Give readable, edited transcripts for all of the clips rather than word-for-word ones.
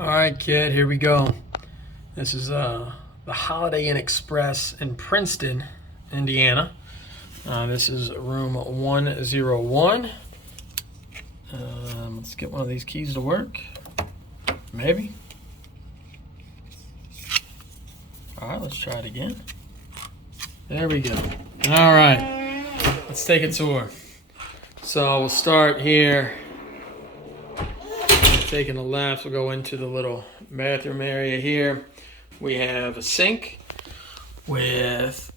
All right, kid, here we go. This is the Holiday Inn Express in Princeton, Indiana. This is room 101. Let's get one of these keys to work. Maybe. All right, let's try it again. There we go. All right, let's take a tour. So we'll start here. Taking a left, we'll go into the little bathroom area here. We have a sink with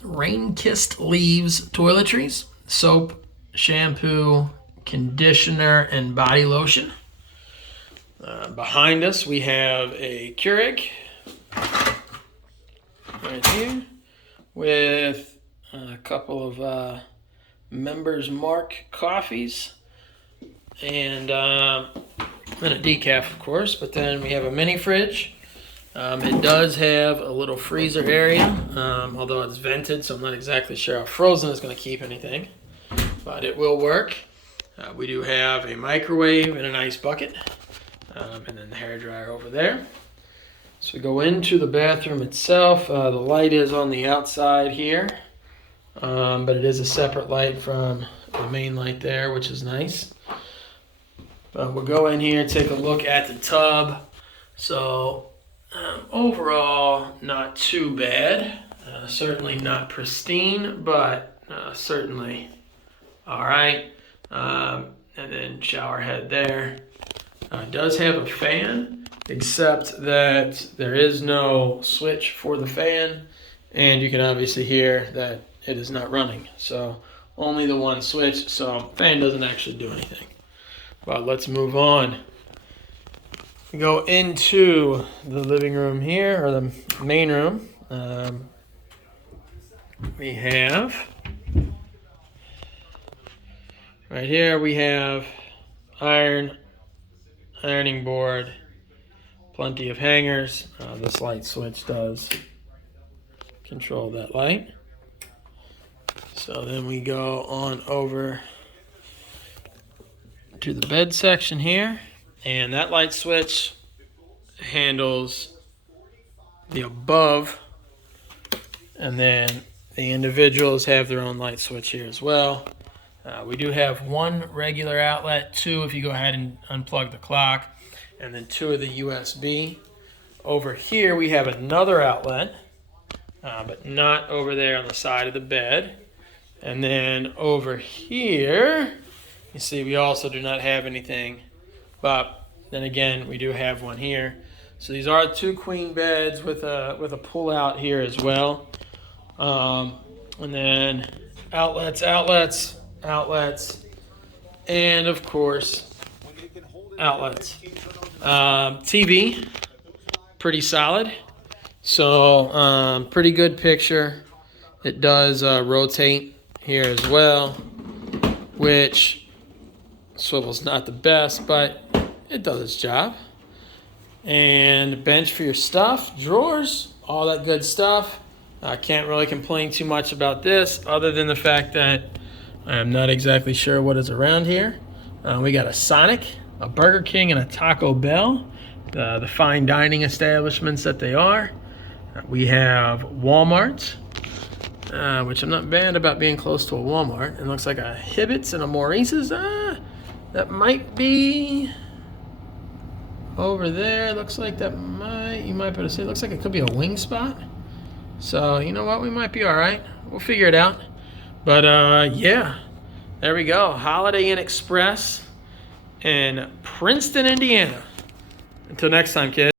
rain-kissed leaves toiletries, soap, shampoo, conditioner, and body lotion. Behind us, we have a Keurig right here with a couple of Members Mark coffees and a decaf, of course. But then we have a mini fridge. It does have a little freezer area, although it's vented, so I'm not exactly sure how frozen it's going to keep anything, but it will work. We do have a microwave and an ice bucket, and then the hairdryer over there. So we go into the bathroom itself. The light is on the outside here, but it is a separate light from the main light there, which is nice. We'll go in here, take a look at the tub. So overall, not too bad. Certainly not pristine, but certainly all right. And then shower head there. It does have a fan, except that there is no switch for the fan, and you can obviously hear that it is not running. So only the one switch, so fan doesn't actually do anything. But let's move on. We go into the living room here, or the main room. We have, right here, we have ironing board, plenty of hangers. This light switch does control that light. So then we go on over to the bed section here, and that light switch handles the above, and then the individuals have their own light switch here as well. We do have one regular outlet, two if you go ahead and unplug the clock, and then two of the USB. Over here we have another outlet, but not over there on the side of the bed. And then over here, you see we also do not have anything, but then again we do have one here. So these are two queen beds with a pull out here as well. And then outlets, and of course outlets. TV, pretty solid. So pretty good picture. It does rotate here as well, which swivel's not the best, but it does its job. And bench for your stuff, drawers, all that good stuff. I can't really complain too much about this, other than the fact that I'm not exactly sure what is around here. We got a Sonic, a Burger King, and a Taco Bell, the fine dining establishments that they are. We have Walmart, which I'm not bad about being close to a Walmart. It looks like a Hibbett's and a Maurice's. That might be over there. Looks like you might be able to see. It looks like it could be a wing spot. So you know what? We might be all right. We'll figure it out. But yeah, there we go. Holiday Inn Express in Princeton, Indiana. Until next time, kids.